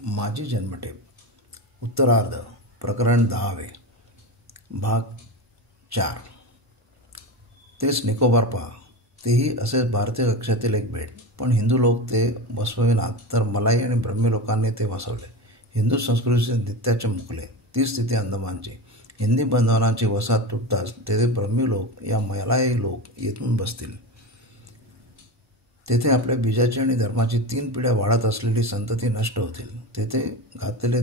माझी जन्मठेप उत्तरार्ध प्रकरण 10 भाग 4. तेच निकोबार पहा. तेही असेच भारतीय कक्षातील एक बेट, पण हिंदू लोक ते बसविनात तर मलाई आणि ब्रह्मी लोकांनी ते वसवले. हिंदू संस्कृतीचे नित्याचे मुकले. ती स्थिती अंदमानची. हिंदी बंधवांची वसाहत तुटताच तेथे ब्रह्मी लोक या मलाई लोक येथून बसतील. तेथे आपल्या बीजाची आणि धर्माची 3 पिढ्या वाढत असलेली संतती नष्ट होतील. तेथे घातलेले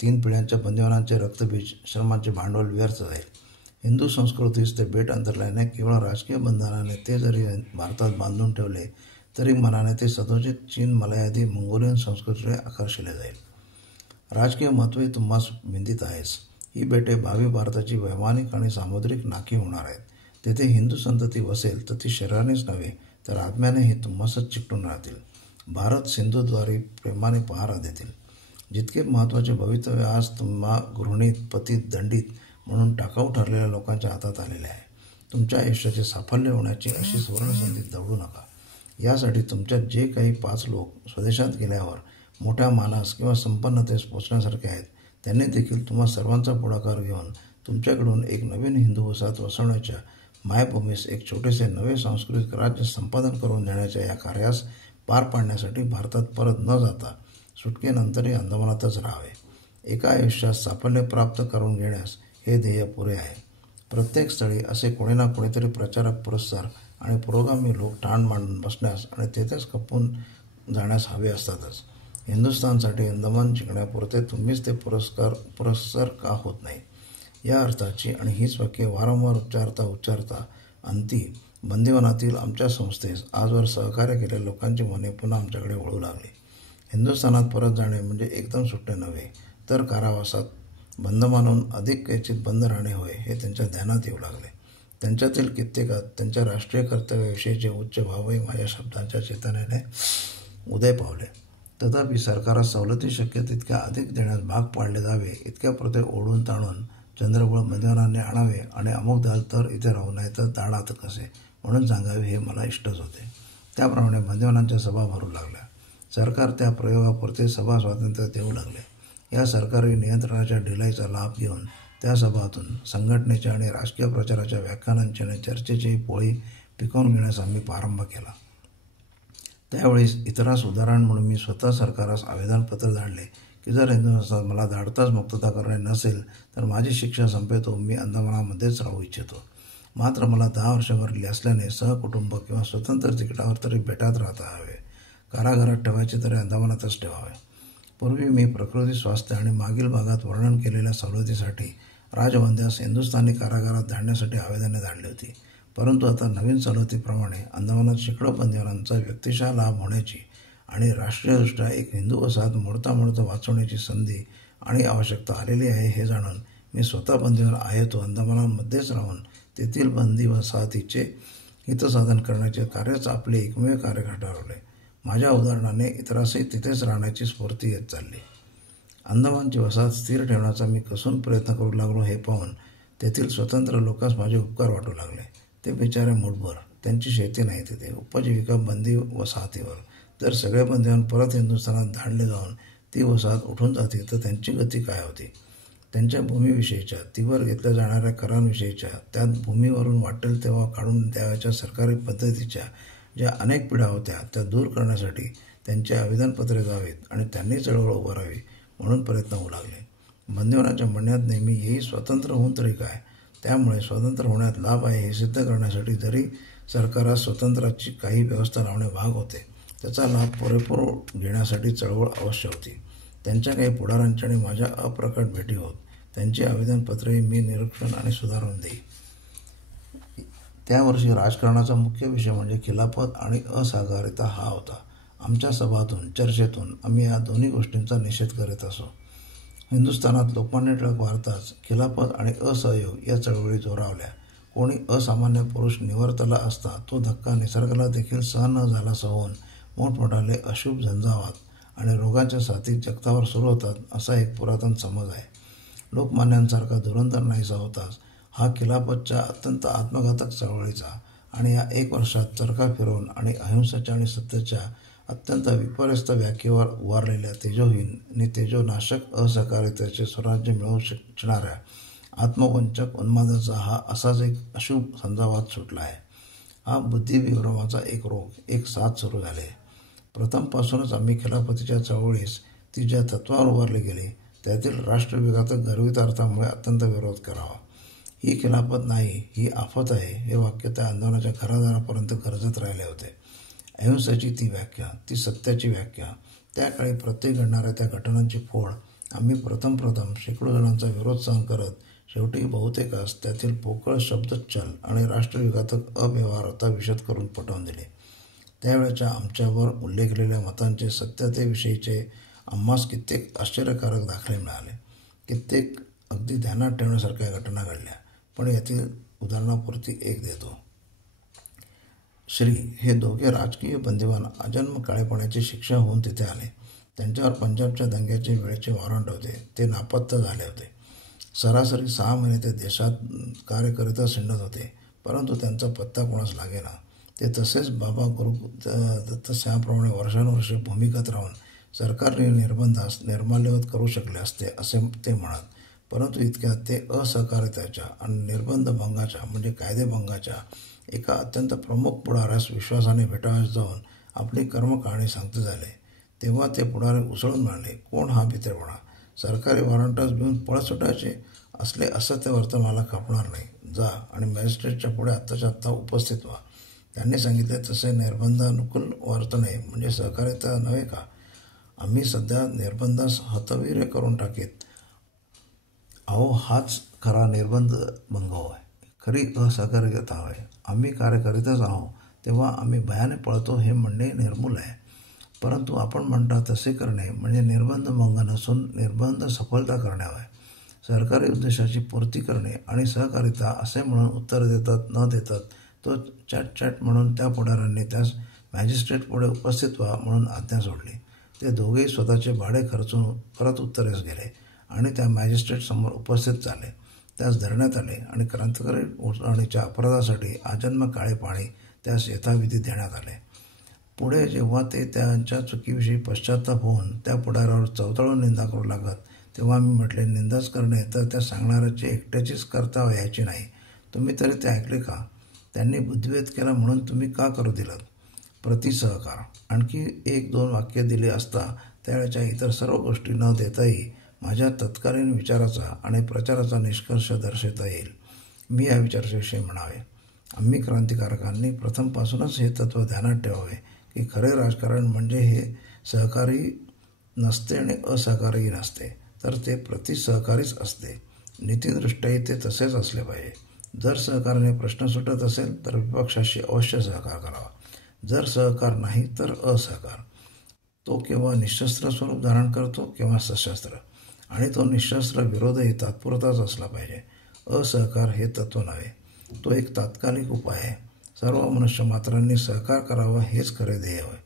3 पिढ्यांच्या बंदिवानांचे रक्तबीज श्रमांचे भांडवल व्यर्थ जाईल. हिंदू संस्कृतीस ते बेट अंतरल्याने केवळ राजकीय बंधनाने ते जरी भारतात बांधून ठेवले तरी मनाने ते सदोचित चीन मलयादी मंगोलियन संस्कृतीकडे आकर्षिले जाईल. राजकीय महत्त्वही तुम्हास विंदित आहेस. ही बेटे भावी भारताची वैमानिक आणि सामुद्रिक नाकी होणार आहेत. तेथे हिंदू संतती वसेल तर ती शरीरानेच नव्हे तर आत्म्यानेही तुम्हासच चिकटून राहतील. भारत सिंधूद्वारी प्रेमाने पहारा देतील. जितके महत्त्वाचे भवितव्य आज तुम्हा गृहिणीत पतीत दंडित म्हणून टाकाऊ ठरलेल्या लोकांच्या हातात आलेले आहे. तुमच्या आयुष्याचे साफल्य होण्याची अशी सुवर्णसंधी दवडू नका. यासाठी तुमच्यात जे काही 5 लोक स्वदेशात गेल्यावर मोठ्या मानास किंवा संपन्नतेस पोचण्यासारखे आहेत त्यांनी देखील तुम्हा सर्वांचा पुढाकार घेऊन तुमच्याकडून एक नवीन हिंदू वसाहत वसवण्याच्या मायभूमीस एक छोटेसे नवे सांस्कृतिक राज्य संपादन करून देण्याच्या या कार्यास पार पाडण्यासाठी भारतात परत न जाता सुटकेनंतरही अंदमानातच राहावे. एका आयुष्यात साफल्य प्राप्त करून घेण्यास हे ध्येय पुरे आहे. प्रत्येक स्थळी असे कोणी ना कोणीतरी प्रचारक पुरस्कार आणि पुरोगामी लोक ठाण मांडून बसण्यास आणि तेथेच खपून जाण्यास हवे असतातच. हिंदुस्थानसाठी अंदमान शिकण्यापुरते तुम्हीच ते पुरस्कार का होत नाही या अर्थाची आणि हीच वाक्ये वारंवार उच्चारता अंती बंदिवानातील आमच्या संस्थेस आजवर सहकार्य केलेल्या लोकांची मने पुन्हा आमच्याकडे वळू लागली. हिंदुस्थानात परत जाणे म्हणजे एकदम सुटणे नव्हे तर कारावासात बंद मानून अधिक कैचित बंद राहणे होय हे त्यांच्या ध्यानात येऊ लागले. त्यांच्यातील कित्येकात त्यांच्या राष्ट्रीय कर्तव्याविषयीचे उच्च भावही माझ्या शब्दांच्या चेतनेने उदय पावले. तथापि सरकारास सवलती शक्य तितक्या अधिक देण्यास भाग पाडले जावे इतक्यापुरते ओढून ताणून चंद्रबळ बंदिवानांनी आणावे आणि अमुक झाल तर इथे राहू नाही तर दाडात कसे म्हणून सांगावे हे मला इष्टच होते. त्याप्रमाणे बंदिवानांच्या सभा भरू लागल्या. सरकार त्या प्रयोगापुरते सभा स्वातंत्र्य देऊ लागले. या सरकारी नियंत्रणाच्या ढिलाईचा लाभ घेऊन त्या सभातून संघटनेच्या आणि राजकीय प्रचाराच्या व्याख्यानांची आणि चर्चेची पोळी पिकवून घेण्यास आम्ही प्रारंभ केला. त्यावेळी इतरास उदाहरण म्हणून मी स्वतः सरकारास आवेदनपत्र धाडले की जर हिंदुस्थानात मला धाडताच मुक्तता करणे नसेल तर माझी शिक्षा संपेतो मी अंदमानामध्येच राहू इच्छितो. मात्र मला 10 वर्षे भरली असल्याने सहकुटुंब किंवा स्वतंत्र तिकिटावर तरी बेटात राहता हवे. कारागारात ठेवायचे तरी अंदमानातच ठेवावे. पूर्वी मी प्रकृती स्वास्थ्य आणि मागील भागात वर्णन केलेल्या सवलतीसाठी राजबंद्यास हिंदुस्थानी कारागारात धाडण्यासाठी आवेदने धाडली होती. परंतु आता नवीन सवलतीप्रमाणे अंदमानात शेकडो बंदिवानांचा व्यक्तिशः लाभ होण्याची आणि राष्ट्रीयदृष्ट्या एक हिंदू वसाहत मोडता वाचवण्याची संधी आणि आवश्यकता आलेली आहे हे जाणून मी स्वतः बंदिवान आहे तो अंदमानामध्येच राहून तेथील बंदी वसाहतीचे हितसाधन करण्याचे कार्यच आपले एकमेव कार्य ठरवले. माझ्या उदाहरणाने इतरांसही तिथेच राहण्याची स्फूर्ती येत चालली. अंदमानची वसाहत स्थिर ठेवण्याचा मी कसून प्रयत्न करू लागलो हे पाहून तेथील स्वतंत्र लोकांस माझे उपकार वाटू लागले. ते बिचारे मूठभर. त्यांची शेती नाही तिथे. उपजीविका बंदी वसाहतीवर. जर सगळे बंदिवान परत हिंदुस्थानात धाडले जाऊन ती वसाहत उठून जाते तर त्यांची गती काय होती? त्यांच्या भूमीविषयीच्या तीवर घेतल्या जाणाऱ्या करांविषयीच्या त्यात भूमीवरून वाटेल तेव्हा काढून द्यावयाच्या सरकारी पद्धतीच्या ज्या अनेक पिढ्या होत्या त्या दूर करण्यासाठी त्यांचे आवेदनपत्रे जावेत आणि त्यांनी चळवळ उभारावी म्हणून प्रयत्न होऊ लागले. बंदिवानाच्या म्हणण्यात नेहमी येई स्वतंत्र होऊन तरी काय? त्यामुळे स्वतंत्र होण्यात लाभ आहे हे सिद्ध करण्यासाठी जरी सरकारास स्वतंत्राची काही व्यवस्था लावणे भाग होते त्याचा लाभ पुरेपूर घेण्यासाठी चळवळ अवश्य होती. त्यांच्या काही पुढाऱ्यांच्या आणि माझ्या अप्रकट भेटी होत. त्यांची आवेदनपत्रेही मी निरीक्षण आणि सुधारून देई. त्या वर्षी राजकारणाचा मुख्य विषय म्हणजे खिलाफत आणि असहकारिता हा होता. आमच्या सभातून चर्चेतून आम्ही या दोन्ही गोष्टींचा निषेध करीत असो. हिंदुस्थानात लोकमान्य टिळक वारताच खिलाफत आणि असहयोग या चळवळी जोरावल्या. कोणी असामान्य पुरुष निवर्तला असता तो धक्का निसर्गाला देखील सहन न झालासा होऊन मोठमोठाले अशुभ झंझावात आणि रोगांच्या साथी जगतावर सुरू होतात असा एक पुरातन समज आहे. लोकमान्यांसारखा धुरंधर नाहीसा होताच हा खिलाफतच्या अत्यंत आत्मघातक चळवळीचा आणि या 1 वर्षात चरखा फिरवून आणि अहिंसेच्या आणि सत्तेच्या अत्यंत विपर्यस्त व्याख्येवर उभारलेल्या तेजोहीन आणि तेजोनाशक असहकारितेचे स्वराज्य मिळवू इच्छिणाऱ्या आत्मवंचक उन्मादाचा हा असाच एक अशुभ संजावाद सुटला आहे. हा बुद्धिविभ्रमाचा एक रोग, एक साथ सुरू झाले. प्रथमपासूनच आम्ही खिलाफतीच्या चळवळीस ती ज्या तत्वावर उभारली गेली त्यातील राष्ट्रविघातक गर्वितार्थामुळे अत्यंत विरोध करावा. ही खिलाफत नाही, ही आफत आहे हे वाक्य त्या आंदोलनाच्या घरादारापर्यंत गरजत राहिले होते. अहिंसेची ती व्याख्या, ती सत्याची व्याख्या, त्याकाळी प्रत्येक घडणाऱ्या त्या घटनांची फोड आम्ही प्रथम शेकडो जणांचा विरोध सहन करत शेवटी बहुतेकास त्यातील पोकळ शब्दच्छल आणि राष्ट्रविघातक अव्यवहार्यता विशद करून पटवून दिले. त्यावेळेच्या आमच्यावर उल्लेखलेल्या मतांचे सत्यतेविषयीचे आम्हास कित्येक आश्चर्यकारक दाखले मिळाले. कित्येक अगदी ध्यानात ठेवण्यासारख्या घटना घडल्या. पण यातील उदाहरणापुरती एक देतो. श्री हे दोघे राजकीय बंदिवान आजन्म काळेपणाची शिक्षा होऊन तिथे आले. त्यांच्यावर पंजाबच्या दंग्याचे वेळेचे वॉरंट होते. ते नापत्ता झाले होते. सरासरी 6 महिने ते देशात कार्य करीतच हिंडत होते, परंतु त्यांचा पत्ता कोणास लागेना. ते तसेच बाबा गुरु दत्तसिंहाप्रमाणे वर्षानुवर्षे भूमिगत राहून सरकारने निर्बंधास निर्माल्यवत करू शकले असते असे ते म्हणत. परंतु इतक्यात ते असहकारितेच्या आणि निर्बंध भंगाच्या म्हणजे कायदेभंगाच्या एका अत्यंत प्रमुख पुढाऱ्यास विश्वासाने भेटावयास जाऊन आपली कर्मकहाणी सांगते झाले. तेव्हा ते पुढारी उसळून म्हणाले, कोण हा भित्रेपणा? सरकारी वॉरंटच घेऊन पळ सुटायचे? असले असत्य वर्तन मला खपणार नाही. जा आणि मॅजिस्ट्रेटच्या पुढे आत्ताच्या आत्ता उपस्थित व्हा. त्यांनी सांगितले तसे निर्बंधानुकूल वर्तने म्हणजे सहकारिता नव्हे का? आम्ही सध्या निर्बंधास हतवीर्य करून टाकीत. अहो हाच खरा निर्बंध भंग होय, खरी असहकारिता होय. आम्ही कार्य करीतच आहोत तेव्हा आम्ही भयाने पळतो हे म्हणणे निर्मूल आहे. परंतु आपण म्हणता तसे करणे म्हणजे निर्बंध भंग नसून निर्बंध सफलता करणे होय. सरकारी उद्देशाची पूर्ती करणे आणि सहकारिता असे म्हणून उत्तर देतात न देतात तो चॅट म्हणून त्या पुढाऱ्यांनी त्यास मॅजिस्ट्रेट पुढे उपस्थित व्हा म्हणून आज्ञा सोडली. ते दोघेही स्वतःचे भाडे खर्चून परत उत्तरेस गेले आणि त्या मॅजिस्ट्रेट समोर उपस्थित झाले. त्यास धरण्यात आले आणि क्रांतिकारी उठवणीच्या अपराधासाठी आजन्म काळे पाणी त्यास यथाविधी देण्यात आले. पुढे जेव्हा ते त्यांच्या चुकीविषयी पश्चाताप होऊन त्या पुढाऱ्यावर चवताळून निंदा करू लागत तेव्हा मी म्हटले, निंदाच करणे तर त्या सांगणाऱ्याची एकट्याचीच करता यायची नाही. तुम्ही तरी ते ऐकले का? त्यांनी बुद्धिभेद केला म्हणून तुम्ही का करू दिलात? प्रतिसहकार आणखी 1-2 वाक्य दिले असता त्यावेळेच्या इतर सर्व गोष्टी न देताही माझ्या तत्कालीन विचाराचा आणि प्रचाराचा निष्कर्ष दर्शवता येईल. मी या विचाराविषयी म्हणावे. आम्ही क्रांतिकारकांनी प्रथमपासूनच हे तत्त्व ध्यानात ठेवावे की खरे राजकारण म्हणजे हे सहकारी नसते आणि असहकारीही नसते, तर ते प्रतिसहकारीच असते. नीतिदृष्ट्याही ते तसेच असले पाहिजे. जर सहकाराने प्रश्न सुटत असेल तर विपक्षाशी अवश्य सहकार करावा. जर सहकार नाही तर असहकार. तो केव्हा निशस्त्र स्वरूप धारण करतो केव्हा सशस्त्र, आणि तो निशस्त्र विरोधही तात्पुरताच असला पाहिजे. असहकार हे तत्त्व नव्हे, तो एक तात्कालिक उपाय आहे. सर्व मनुष्यमात्रांनी सहकार करावा हेच खरे ध्येय होय,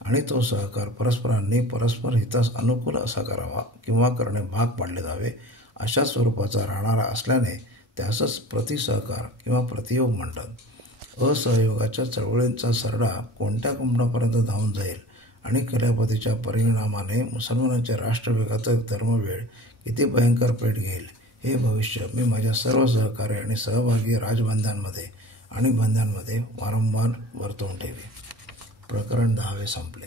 आणि तो सहकार परस्परांनी परस्पर हितास अनुकूल असा करावा किंवा करणे भाग पाडले जावे अशा स्वरूपाचा राहणारा असल्याने त्यासच प्रतिसहकार किंवा प्रतियोग म्हणतात. असहयोगाच्या चळवळींचा सरडा कोणत्या कुंपणापर्यंत धावून जाईल आणि खिलाफतीच्या परिणामाने मुसलमानांचे राष्ट्रविघातक धर्मवेळ किती भयंकर पेट घेईल हे भविष्य मी माझ्या सर्व सहकारी आणि सहभागी राजबंध्यांमध्ये आणि बंध्यांमध्ये वारंवार वर्तवून ठेवी. प्रकरण 10 संपले.